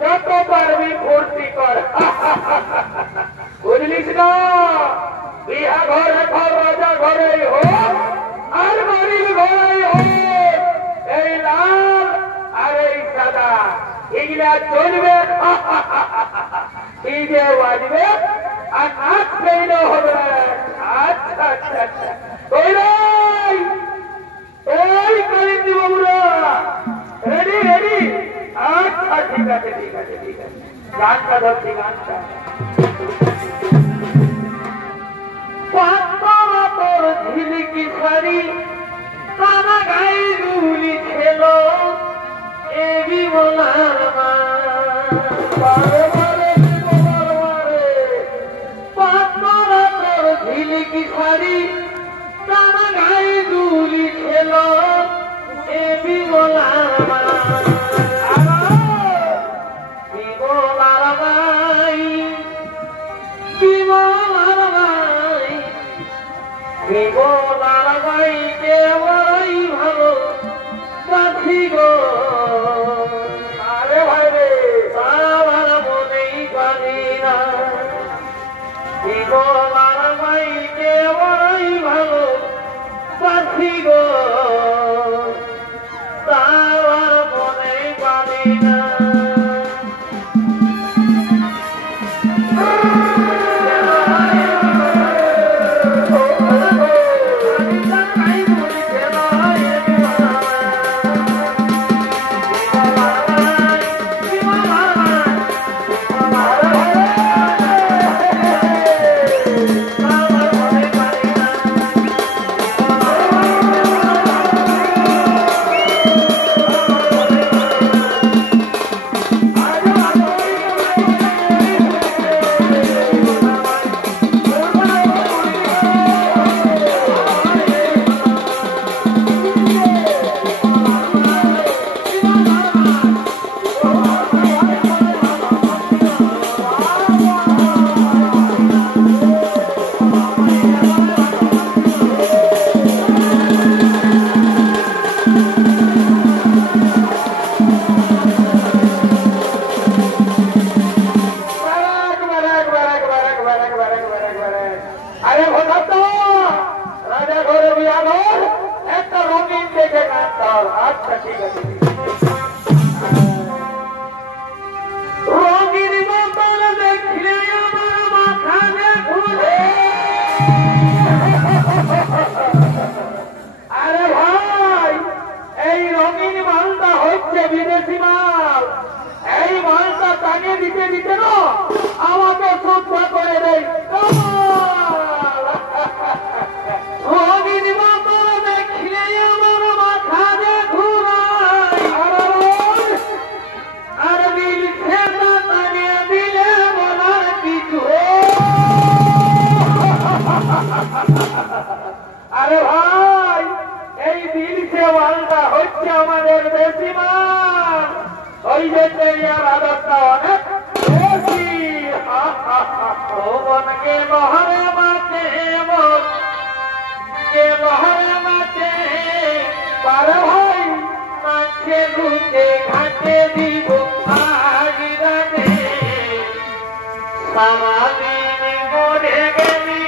যত পারবি ফুর্তি কর। বুঝলিস না, বিহা ঘরে ঘর রাজা ঘরেই হোক আর গরিব ঘরেই হোক, এই লাল আর এই সাদা এগুলা চলবে, ডিজে বাজবে আর নাচ পেলে হবে। আচ্ছা আচ্ছা আচ্ছা, ওই কালিন্দী বাবুরা রেডি রেডি? আচ্ছা ঠিক আছে ঠিক আছে ঠিক আছে, গানটা ধরছি গানটা। তোর ঝিলিকি শাড়ি তারা গাই গুলি ছিল এবি বলার তোর ঝিলিকি শাড়ি তারা গাই গুলি ছিল এবি বলার ভালো সাথী গো। আরে ভাই রে, আমার মনেই পারি না মাইকে ভালো সাথী গো, আমার মনেই পারি না। আচ্ছা ঠিক আছে, রঙিন বোতল দেখলে আমার মাথা ঘুরে। আরে ভাই, এই রঙিন মালটা হচ্ছে বিদেশি মাল, এই মালটা টানিয়ে দিতে দিতে না আমাকে শ্রদ্ধা করে দেয়। রঙিন বোতল দেখলে আমার মাথা আরে ভাই, এই দিন সে মালটা হচ্ছে আমাদের দেশি মাল, ওই জন্য ইয়ার আদরটা অনেক বেশি। মনকে মহরে মাতে কে মহরে মাতে পারে ভাই, নাচে লুচে ঘাটে দিব আগিরানে সামাদিন মরে গেলি।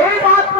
এই মাত্র